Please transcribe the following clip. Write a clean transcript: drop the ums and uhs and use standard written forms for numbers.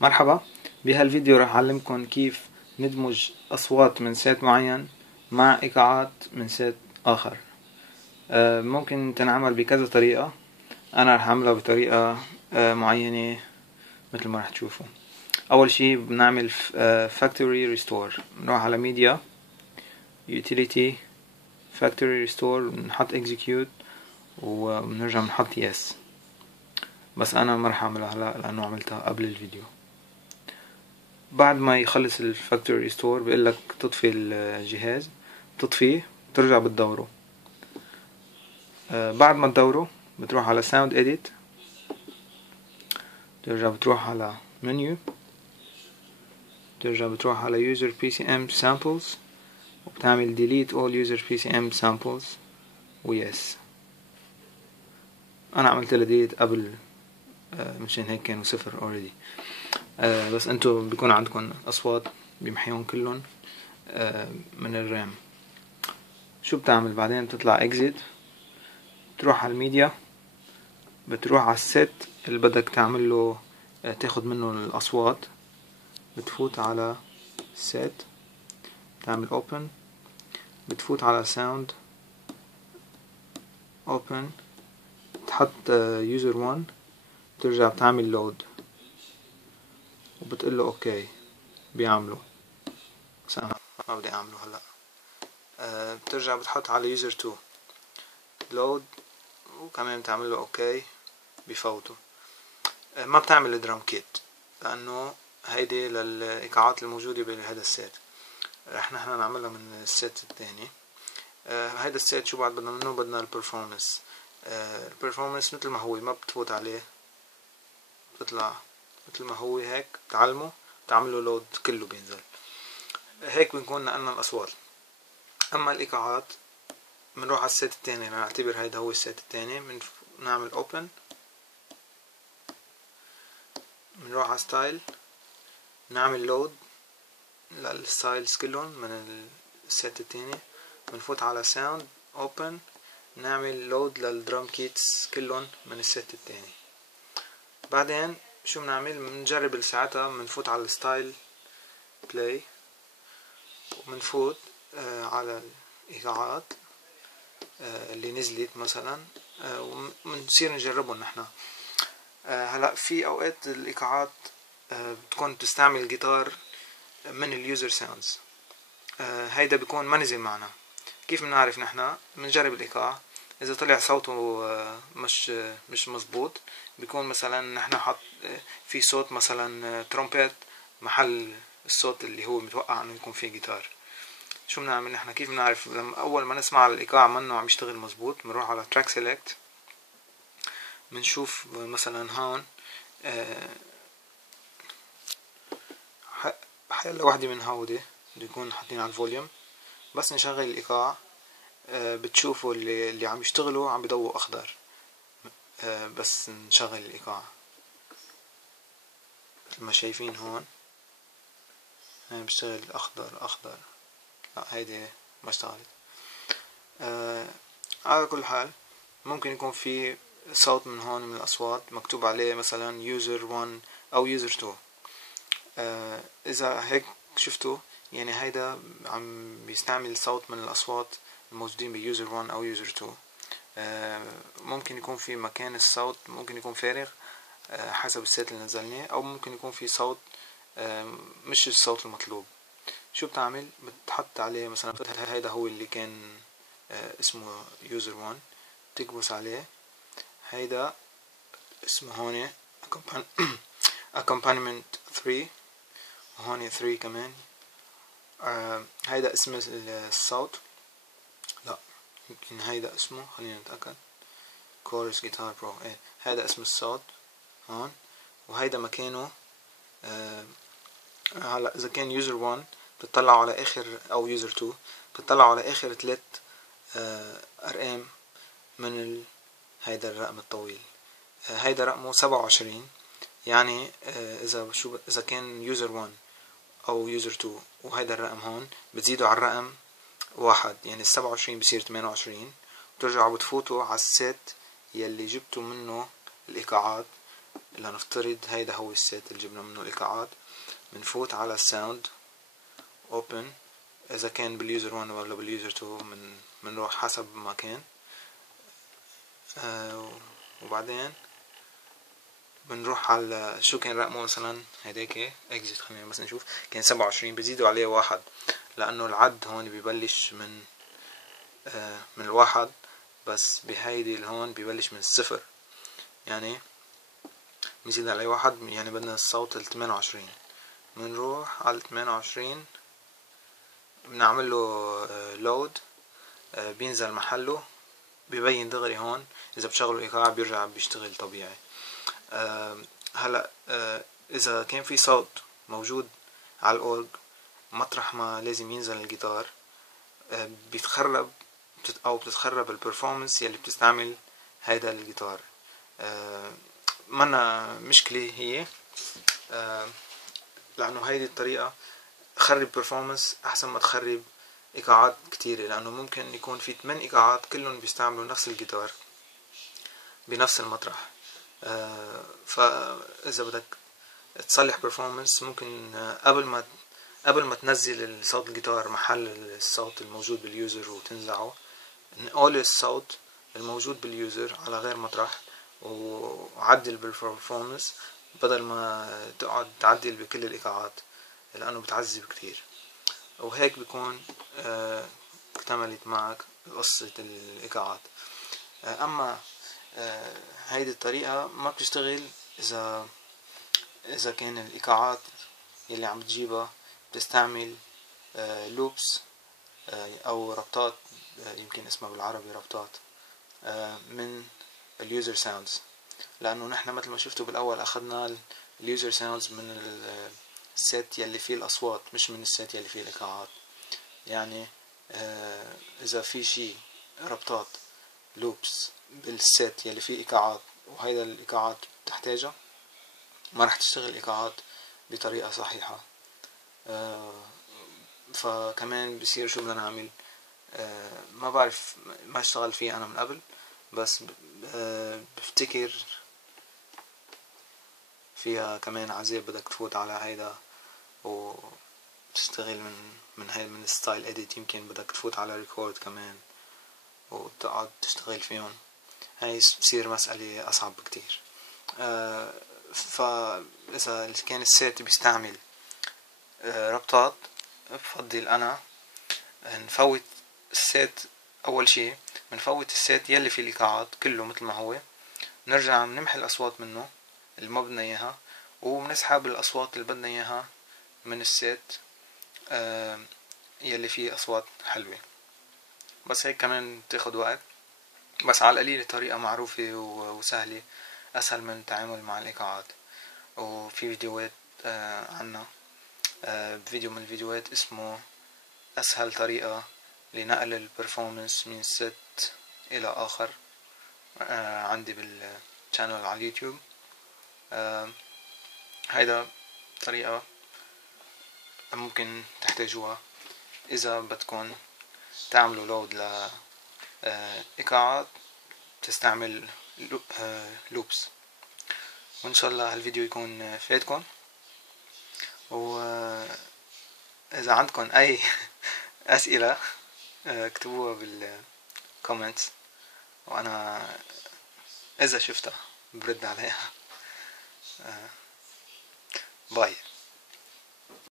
مرحبا. بهالفيديو راح أعلمكم كيف ندمج أصوات من سيت معين مع إيقاعات من سيت آخر. ممكن تنعمل بكذا طريقة. أنا راح أعملها بطريقة معينة مثل ما راح تشوفوا. أول شي بنعمل factory restore. بنروح على media utility factory restore، بنحط execute وبنرجع بنحط yes. بس أنا ما راح أعملها هلا لأنه عملتها قبل الفيديو. بعد ما يخلص الفاكتوري ريستور بيقلك تطفي الجهاز، تطفيه ترجع بتدوره. بعد ما تدوره بتروح على ساوند اديت، ترجع بتروح على منيو، ترجع بتروح على user PCM samples وبتعمل delete all user PCM samples ويس. انا عملت له delete قبل مشان هيك كانوا صفر already. بس انتو بيكون عندكم اصوات بيمحيون كلهم من الرام. شو بتعمل بعدين؟ بتطلع exit، تروح على الميديا، بتروح على الست اللي بدك تعمل له تاخد منه الاصوات، بتفوت على set، تعمل open، بتفوت على sound open، تحط user 1، ترجع بتعمل load وبتقله اوكي بيعمله. بس انا ما بدي اعمله هلا. بترجع بتحط على user 2 load وكمان بتعمل له اوكي بفوته. ما بتعمل الدرام كيت لانه هيدي للايقاعات الموجودة بهذا السيت. رح نحن نعملها من السيت الثاني. هيدا السيت شو بعد بدنا منه؟ بدنا البرفورمانس. البرفورمانس مثل ما هو، ما بتفوت عليه، بتطلع مثل ما هو هيك، بتعلمه بتعمله لود كله بينزل هيك. بنكون نقلنا الاصوات. اما الايقاعات بنروح على السيت الثاني، نعتبر هيدا هو السيت الثاني، بنعمل اوبن، بنروح على ستايل، نعمل لود للستايلز كلهم من السيت الثاني، بنفوت على ساوند اوبن، نعمل لود للدرام كيتس كلهم من السيت الثاني. بعدين شو بنعمل؟ بنجرب ساعتها بنفوت على الستايل بلاي وبنفوت على الايقاعات اللي نزلت مثلا، وبنصير نجربهم نحن. هلا في اوقات الايقاعات بتكون تستعمل جيتار من اليوزر ساوندز، هيدا بيكون ما نزل معنا. كيف بنعرف نحن؟ بنجرب الايقاع، اذا طلع صوته مش مزبوط، بيكون مثلا نحن حط في صوت مثلا ترومبيت محل الصوت اللي هو متوقع انه يكون فيه جيتار. شو بنعمل نحن؟ كيف بنعرف؟ لما اول ما نسمع الايقاع منه عم يشتغل مزبوط، بنروح على تراك سيلكت، بنشوف مثلا هون حيلا واحدة من هودي بده يكون حاطين على الفوليوم. بس نشغل الايقاع بتشوفوا اللي عم يشتغلوا عم بيضووا اخضر. بس نشغل الايقاع مثل ما شايفين هون، هاي بيشتغل اخضر. لا هيدي ما اشتغلت. على كل حال ممكن يكون في صوت من هون من الاصوات مكتوب عليه مثلا user 1 او user 2. اذا هيك شفتوا يعني هيدا عم بيستعمل صوت من الاصوات الموجودين بيوزر 1 او يوزر 2. ممكن يكون في مكان الصوت ممكن يكون فارغ حسب السيت اللي نزلناه، او ممكن يكون في صوت مش الصوت المطلوب. شو بتعمل؟ بتحط عليه مثلا هيدا هو اللي كان اسمه user 1، تكبس عليه، هيدا اسمه هون accompaniment 3، وهون 3 كمان. هيدا اسم الصوت، لا يمكن هيدا اسمه، خلينا نتأكد، chorus guitar pro. ايه هيدا اسم الصوت هون، وهيدا مكانه. هلا اذا كان user 1 بتطلعوا على اخر، او user 2 بتطلعوا على اخر 3 ارقام من هيدا الرقم الطويل. هيدا رقمه 27. يعني اذا كان user 1 او user 2 وهيدا الرقم هون بتزيدوا على الرقم 1، يعني 27 بصير 28، وترجعوا بتفوتوا على السيت يلي جبتوا منه الايقاعات لنفترض هيدا هو السيت اللي جبنا منه الإيقاعات. بنفوت على الساوند open، إذا كان باليوزر 1 ولا باليوزر 2 بنروح حسب ما كان. وبعدين بنروح على شو كان رقمه، مثلا هيداك exit، خلينا بس نشوف، كان 27، بزيدوا عليه 1 لأنه العد هون ببلش من الواحد، بس بهيدي اللي هون ببلش من الصفر، يعني بنزيد عليه 1، يعني بدنا الصوت 28. بنروح على 28 بنعمل له لود، بينزل محله، ببين دغري هون. إذا بتشغلوا الإيقاع بيرجع بيشتغل طبيعي. هلا إذا كان في صوت موجود على الأورج مطرح ما لازم ينزل الجيتار، بيتخرب أو بتتخرب البرفورمانس يلي بتستعمل هيدا الجيتار. منا مشكلة هي، لأنه هيدي الطريقة تخرب برفورمانس أحسن ما تخرب إيقاعات كتيرة، لأنه ممكن يكون في 8 إيقاعات كلهم بيستعملوا نفس الجيتار بنفس المطرح. فإذا بدك تصلح برفورمانس ممكن قبل ما تنزل صوت الجيتار محل الصوت الموجود باليوزر وتنزعه، نقول الصوت الموجود باليوزر على غير مطرح وعدل بالبرفورمانس بدل ما تقعد تعدل بكل الإيقاعات، لأنه بتعذب كتير. وهيك بيكون اكتملت معك قصة الإيقاعات. أما هيدي الطريقة ما بتشتغل إذا كان الإيقاعات يلي عم تجيبها بتستعمل لوبس أو ربطات، يمكن اسمها بالعربي ربطات، من اليوزر ساوندز، لأنه نحن مثل ما شفتوا بالأول أخذنا اليوزر ساوندز من السيت يلي فيه الأصوات، مش من السيت يلي فيه الإيقاعات. يعني إذا في شي ربطات لوبس بالسيت يلي فيه إيقاعات وهيدا الإيقاعات تحتاجها، ما رح تشتغل الإيقاعات بطريقة صحيحة. فكمان بصير شو بدنا نعمل، ما بعرف، ما اشتغل فيه أنا من قبل، بس بفتكر فيها كمان عذاب، بدك تفوت على هيدا وتشتغل من الستايل اديت، يمكن بدك تفوت على ريكورد كمان وتقعد تشتغل فيهم. هاي بصير مسألة أصعب بكتير. فإذا كان السيت بيستعمل ربطات، بفضل أنا نفوت السيت. أول شي بنفوت السيت يلي فيه الإيقاعات كله مثل ما هو، نرجع بنمحي الأصوات منه اللي ما بدنا إياها، وبنسحب الأصوات اللي بدنا إياها من السيت يلي فيه أصوات حلوة. بس هيك كمان تاخد وقت، بس على القليل طريقة معروفة وسهلة، أسهل من التعامل مع الإيقاعات. وفي فيديوهات عنا، فيديو من الفيديوهات اسمه أسهل طريقة لنقل البرفورمانس من ست إلى آخر، عندي بالشانل على اليوتيوب. هيدا طريقة ممكن تحتاجوها إذا بدكن تعملوا لود لإيقاعات تستعمل لوبس. وإن شاء الله هالفيديو يكون فاتكن، وإذا عندكن أي أسئلة اكتبوها بالكومنتس، وأنا إذا شفتها برد عليها. باي.